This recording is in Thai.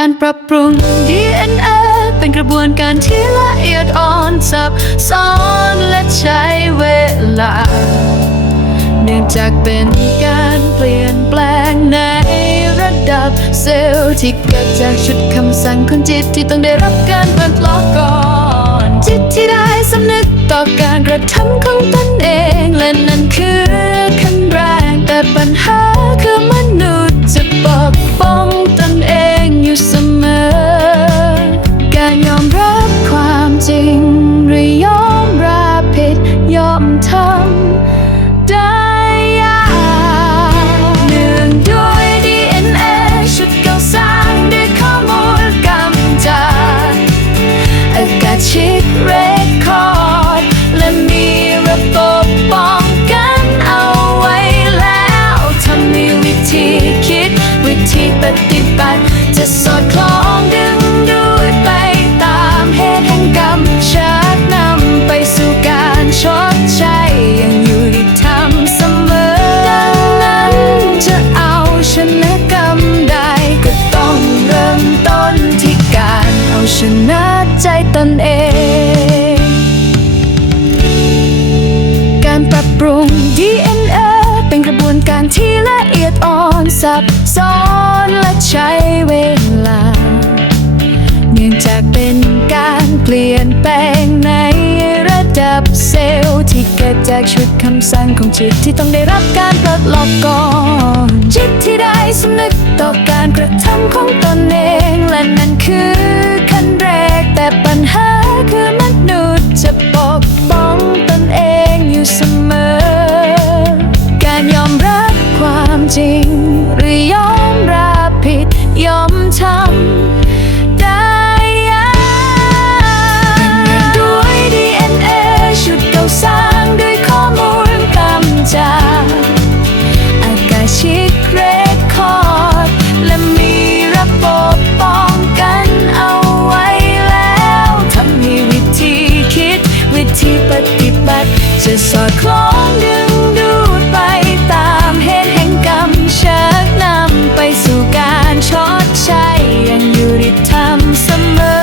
การปรับปรุง DNA เป็นกระบวนการที่ละเอียดอ่อนซับซ้อนและใช้เวลา เนื่องจากเป็นการเปลี่ยนแปลงในระดับเซลล์ที่เกิดจากชุดคำสั่งของจิตที่ต้องได้รับการปลดล็อกก่อน จิตที่ได้สำนึกต่อการ จะสอดคล้องดึงดูดไปตามเหตุแห่งกรรมชักนำไปสู่การชดใช้อย่างอยู่ที่ทำเสมอ ดังนั้นจะเอาชนะกรรมได้ก็ต้องเริ่มต้นที่การเอาชนะใจตนเอง การปรับปรุง DNA เป็นกระบวนการที่ละเอียดอ่อนซับซ้อน เปลี่ยนแปลงในระดับเซลล์ที่เกิดจากชุดคำสั่งของจิตที่ต้องได้รับการปลดล็อกก่อนจิตที่ได้สำนึกต่อการกระทำของตนเองและนั่นคือขั้นแรกแต่ปัญหาคือมนุษย์จะปกป้องตนเองอยู่เสมอ การยอมรับความจริง หรือยอ ทำเสมอ